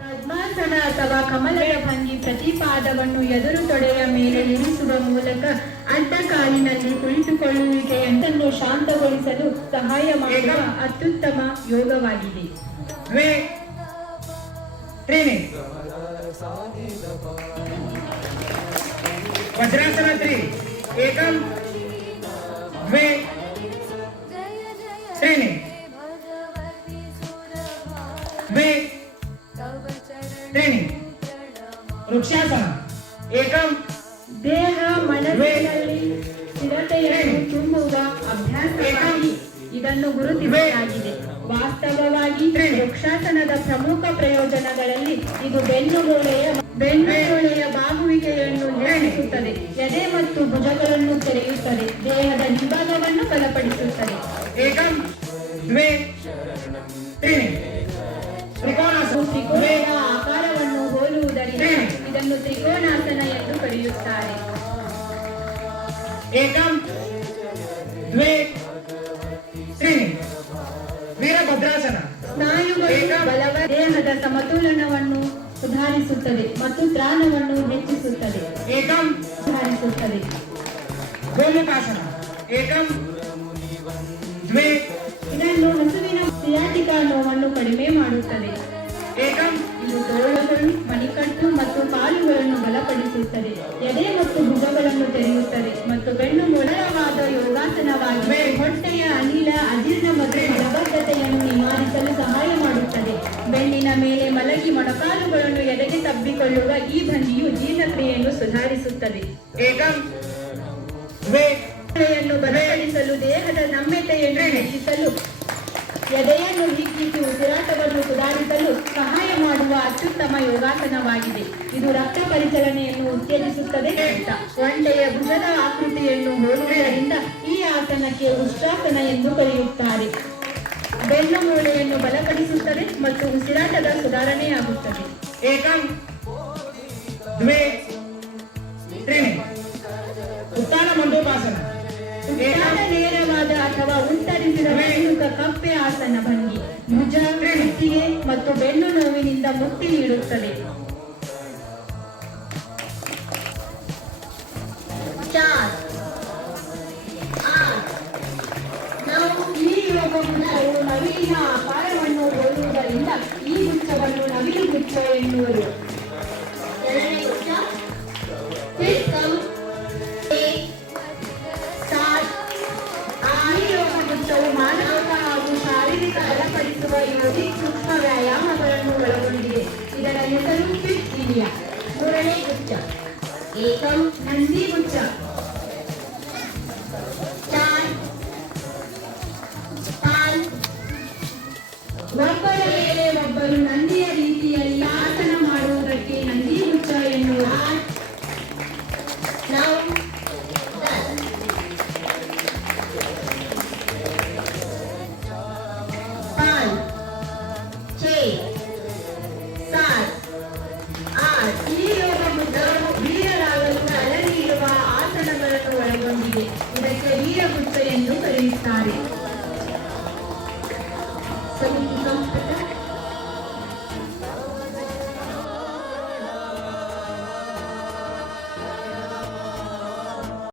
ಪದ್ಮಾಸನ ಅಥವಾ ಕಮಲದ ಭಂಗಿ ಪ್ರತಿಪಾದವನ್ನು ಎದುರು ತೊಡೆಯ ಮೇಲೆ ಇರಿಸುವ ಮೂಲಕ ಅಡ್ಡಕಾಲಿನಲ್ಲಿ ಕುಳಿತುಕೊಳ್ಳುವಿಕೆಯನ್ನು ಶಾಂತಗೊಳಿಸಲು ಸಹಾಯ ಮಾಡುವ ಅತ್ಯುತ್ತಮ ಯೋಗವಾಗಿದೆ. ವಜ್ರಾಸನ 3 ಏಕಂ ದ್ವೇ ತ್ರೀಣಿ ದ್ವೇ ತ್ರೀಣಿ ವೃಕ್ಷಾಸನ ಏಕಂ ದೇಹ ಮನಸ್ಸಿನಲ್ಲಿ ಸ್ಥಿರತೆಯನ್ನು ತುಂಬುವ ಅಭ್ಯಾಸವಾಗಿ ಇದನ್ನು ಗುರುತಿಸಲಾಗಿದೆ. ವಾಸ್ತವವಾಗಿ ವೃಕ್ಷಾಸನದ ಪ್ರಮುಖ ಪ್ರಯೋಜನಗಳಲ್ಲಿ ಇದು ಬೆನ್ನುಮೂಳೆಯ ಬಾಗುವಿಕೆಯನ್ನು ನಿಯಂತ್ರಿಸುತ್ತದೆ, ಎದೆ ಮತ್ತು ಭುಜಗಳನ್ನು ತೆರೆಯುತ್ತದೆ, ದೇಹದ ವಿಭಾಗವನ್ನು ಬಲಪಡಿಸುತ್ತದೆ. ಏಕಂ ದ್ವೇ ತ್ರೀಣಿ ತ್ರಿಕೋನದ ಆಕಾರವನ್ನು ಹೋಲುವುದರಿಂದ ಇದನ್ನು ತ್ರಿಕೋನಾಸನ ಎಂದು ಕರೆಯುತ್ತಾರೆ. ಏಕಂ ದ್ವೇ ತ್ರೀಣಿ ವೀರಭದ್ರಾಸನ ಸ್ನಾಯುಗಳು ಬಲವ ದೇಹದ ಸಮತೋಲನವನ್ನು ಸುಧಾರಿಸುತ್ತದೆ ಮತ್ತು ತ್ರಾಣವನ್ನು ಹೆಚ್ಚಿಸುತ್ತದೆ. ಏಕಂ ಸುಧಾರಿಸುತ್ತದೆ. ಗೋಮುಖಾಸನ ಏಕಂ ದ್ವೇ ಇದನ್ನು ಹಸುವಿನ ಸಿಯಾಟಿಕಾ ನೋವನ್ನು ಕಡಿಮೆ ಮಾಡುತ್ತದೆ. ಏಕಂ ಇದು ತೋಳುಗಳು, ಮಣಿಕಟ್ಟು ಮತ್ತು ಕಾಲುಗಳನ್ನು ಬಲಪಡಿಸುತ್ತದೆ, ಎದೆ ಮತ್ತು ಭುಜಗಳನ್ನು ತೆರೆಯುತ್ತದೆ ಮತ್ತು ಬೆನ್ನು ಮೊಳವಾದ ಯೋಗಾಸನವಾಗಿ ಹೊಟ್ಟೆಯ ಅನಿಲ, ಅಜೀರ್ಣ ಮತ್ತು ಮಲಬದ್ಧತೆಯನ್ನು ನಿವಾರಿಸಲು ಸಹಾಯ ಮಾಡುತ್ತದೆ. ಬೆನ್ನಿನ ಮೇಲೆ ಮಲಗಿ ಮೊಣಕಾಲುಗಳನ್ನು ಎದೆಗೆ ತಬ್ಬಿಕೊಳ್ಳುವ ಈ ಭಂಗಿಯು ಜೀರ್ಣಕ್ರಿಯೆಯನ್ನು ಸುಧಾರಿಸುತ್ತದೆ. ಏಕಂ ದ್ವೇ ಬಲಪಡಿಸಲು, ದೇಹದ ನಮ್ಯತೆಯನ್ನು ಹೆಚ್ಚಿಸಲು, ಎದೆಯನ್ನು ಹಿಗ್ಗಿಸಿ ಉಸಿರಾಟವನ್ನು ಸುಧಾರಿಸಲು ಸಹಾಯ ಮಾಡುವ ಅತ್ಯುತ್ತಮ ಯೋಗಾಸನವಾಗಿದೆ. ಇದು ರಕ್ತ ಪರಿಚಲನೆಯನ್ನು ಉತ್ತೇಜಿಸುತ್ತದೆ. ಒಂಟೆಯ ಭುಜದ ಆಕೃತಿಯನ್ನು ಹೋಲುವುದರಿಂದ ಈ ಆಸನಕ್ಕೆ ಉಷ್ಟ್ರಾಸನ ಎಂದು ಕರೆಯುತ್ತಾರೆ. ಬೆನ್ನು ಮೂಳೆಯನ್ನು ಬಲಪಡಿಸುತ್ತದೆ ಮತ್ತು ಉಸಿರಾಟದ ಸುಧಾರಣೆಯಾಗುತ್ತದೆ. ಏಕಂ ದ್ವೇ ತ್ರೀಣಿ ಉತ್ಥಾನ ಮಂಡೂಕಾಸನ ನೇರವಾದ ಅಥವಾ ಉತ್ತರಿಸಿದ ಕಪ್ಪೆ ಆಸನ ಭಂಗಿ ಭುಜ, ಕುತ್ತಿಗೆ ಮತ್ತು ಬೆನ್ನು ನೋವಿನಿಂದ ಮುಕ್ತಿ ನೀಡುತ್ತದೆ. ಈ ಯೋಗ ಗುಚ್ಛವು ನವಿಲಿನ ಆಕಾರವನ್ನು ಹೋಲುವುದರಿಂದ ಈ ಗುಚ್ಛವನ್ನು ನವಿಲು ಗುಚ್ಛ ಎನ್ನುವರು. ಮಾನಸಿಕ ಹಾಗೂ ಶಾರೀರಿಕ ಬಲಪಡಿಸುವ ಯೋಗಿಕ್ ಸೂಕ್ಷ್ಮ ವ್ಯಾಯಾಮಗಳನ್ನು ಒಳಗೊಂಡಿದೆ. ಇದರ ಹೆಸರು ಫಿಟ್ ಇಂಡಿಯಾ. 3ನೇ ಗುಚ್ಛ ಏಕಂ ನಂದಿ ಗುಚ್ಛ. ಒಬ್ಬರ ಮೇಲೆ ಒಬ್ಬರು ನಂದಿಯ ರೀತಿಯಲ್ಲಿ ಆಸನ ಮಾಡುವುದಕ್ಕೆ ನಂದಿ ಗುಚ್ಛ ಎನ್ನುವರು. ಈ ಯೋಗ ಮುದ್ರವು ವೀರರಾಗಲು ಅಲರಿಯುವ ಆಸನಗಳನ್ನು ಒಳಗೊಂಡಿದೆ. ಇದಕ್ಕೆ ವೀರಗುಚ್ಛ ಎಂದು ಕರೆಯುತ್ತಾರೆ. ಸಂಸ್ಕೃತ